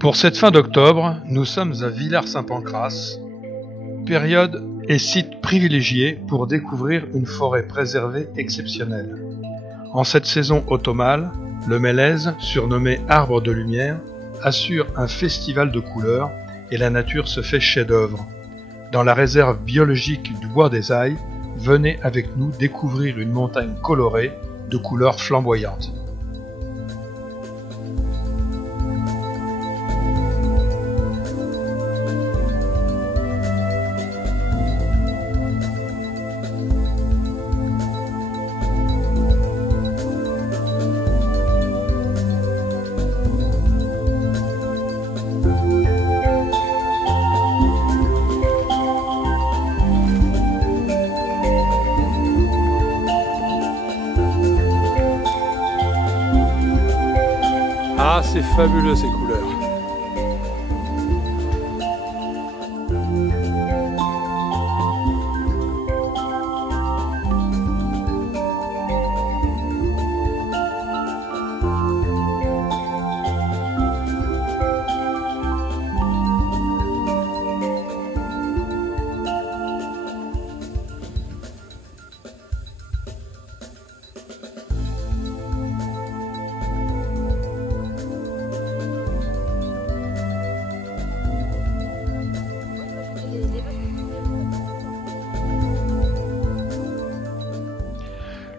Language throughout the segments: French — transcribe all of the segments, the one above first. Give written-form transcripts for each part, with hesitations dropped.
Pour cette fin d'octobre, nous sommes à Villars-Saint-Pancrace, période et site privilégié pour découvrir une forêt préservée exceptionnelle. En cette saison automnale, le mélèze, surnommé arbre de lumière, assure un festival de couleurs et la nature se fait chef-d'œuvre. Dans la réserve biologique du Bois des Ailles, venez avec nous découvrir une montagne colorée de couleurs flamboyantes. Ah, c'est fabuleux ces couleurs.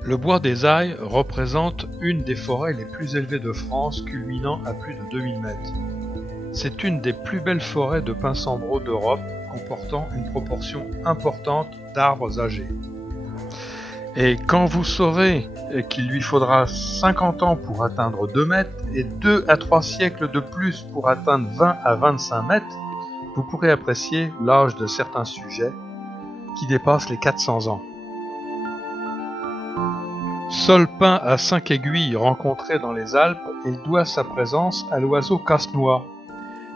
Le Bois des Ailles représente une des forêts les plus élevées de France, culminant à plus de 2000 mètres. C'est une des plus belles forêts de pins sambraux d'Europe, comportant une proportion importante d'arbres âgés. Et quand vous saurez qu'il lui faudra 50 ans pour atteindre 2 mètres et 2 à 3 siècles de plus pour atteindre 20 à 25 mètres, vous pourrez apprécier l'âge de certains sujets qui dépassent les 400 ans. Seul pin à 5 aiguilles rencontré dans les Alpes, il doit sa présence à l'oiseau casse-noix.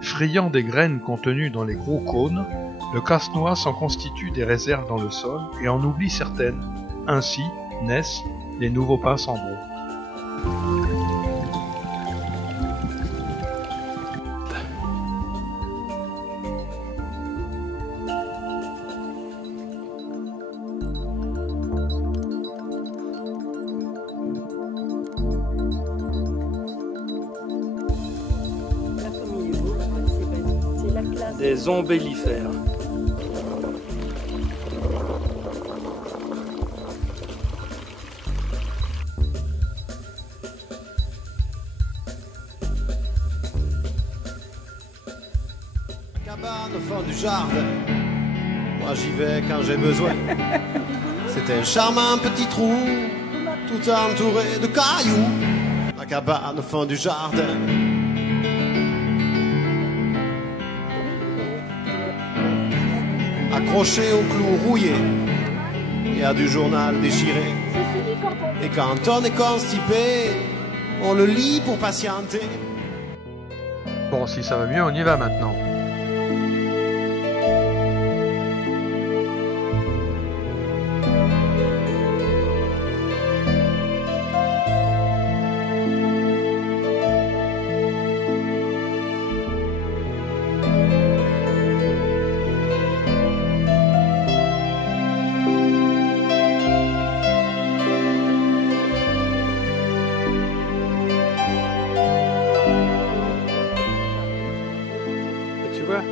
Friand des graines contenues dans les gros cônes, le casse-noix s'en constitue des réserves dans le sol et en oublie certaines. Ainsi naissent les nouveaux pins sambraux. Des ombellifères. Cabane au fond du jardin, moi j'y vais quand j'ai besoin. C'est un charmant petit trou, tout entouré de cailloux. Ma cabane au fond du jardin. Accroché au clou rouillé, il y a du journal déchiré. Et quand on est constipé, on le lit pour patienter. Bon, si ça va mieux, on y va maintenant. Tu vois ?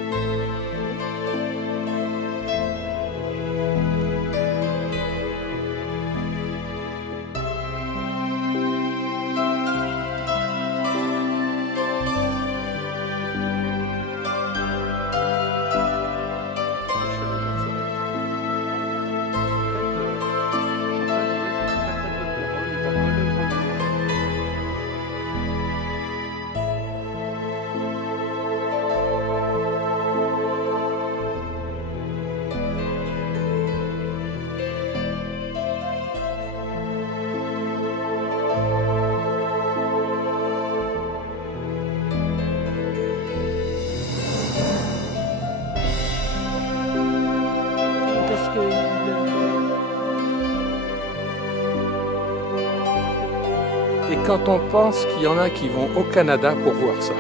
Et quand on pense qu'il y en a qui vont au Canada pour voir ça.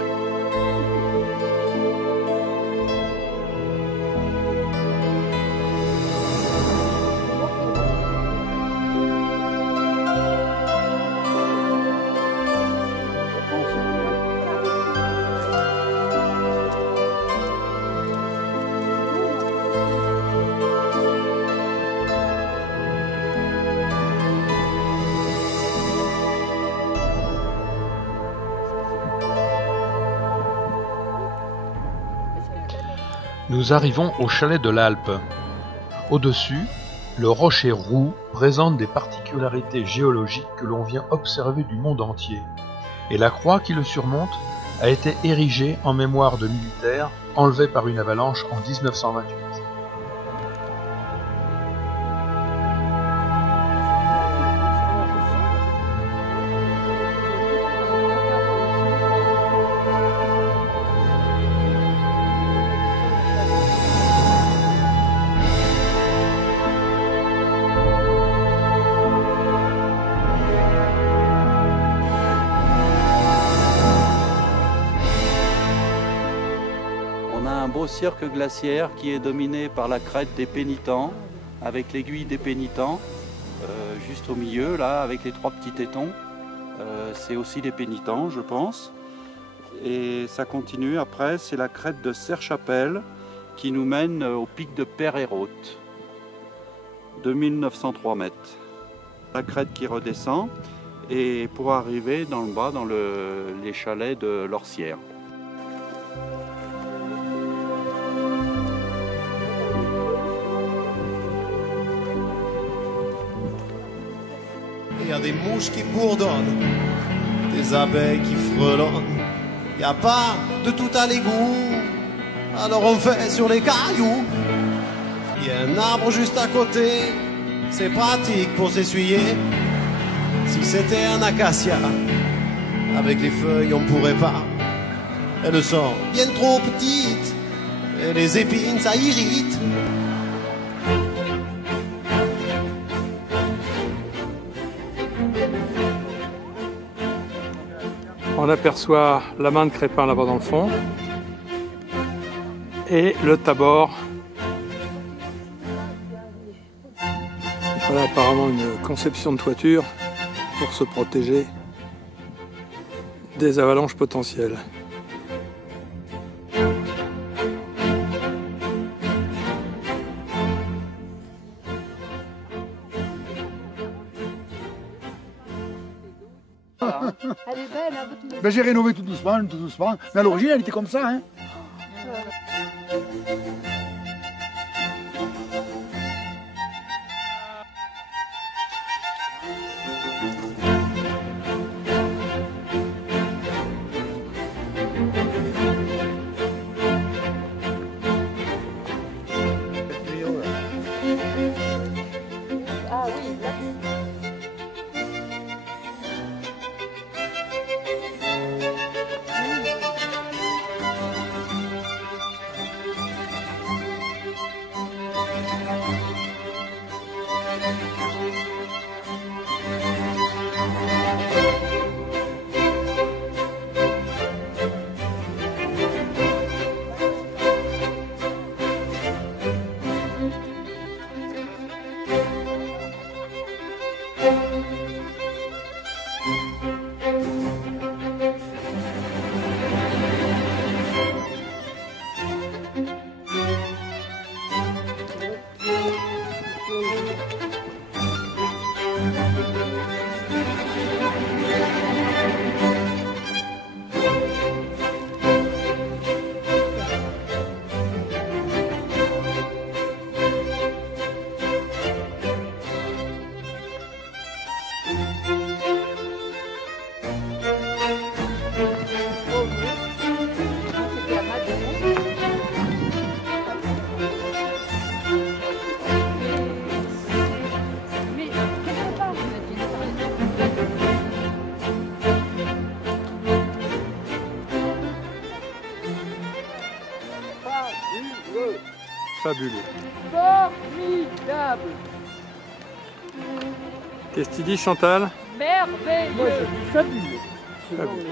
Nous arrivons au chalet de l'Alpe. Au-dessus, le rocher roux présente des particularités géologiques que l'on vient observer du monde entier, et la croix qui le surmonte a été érigée en mémoire de militaires enlevés par une avalanche en 1928. On a un beau cirque glaciaire qui est dominé par la crête des pénitents, avec l'aiguille des pénitents, juste au milieu, là, avec les trois petits tétons. C'est aussi des pénitents, je pense. Et ça continue, après, c'est la crête de Serre-Chapelle qui nous mène au pic de Père-et-Haute, 2903 mètres. La crête qui redescend, et pour arriver dans le bas, dans les chalets de l'Orsière. Il y a des mouches qui bourdonnent, des abeilles qui frelonnent. Il n'y a pas de tout à l'égout, alors on fait sur les cailloux. Il y a un arbre juste à côté, c'est pratique pour s'essuyer. Si c'était un acacia, avec les feuilles on pourrait pas. Elles sont bien trop petites, et les épines ça irrite. On aperçoit la main de Crépin là-bas dans le fond et le Tabor. Voilà apparemment une conception de toiture pour se protéger des avalanches potentielles. Elle est belle, hein, votre... Ben, j'ai rénové tout doucement, mais à l'origine elle était comme ça. Hein. Ah oui, là. Fabuleux. Formidable. Qu'est-ce que tu dis, Chantal? Merveilleux. Moi je dis fabuleux. Fabuleux.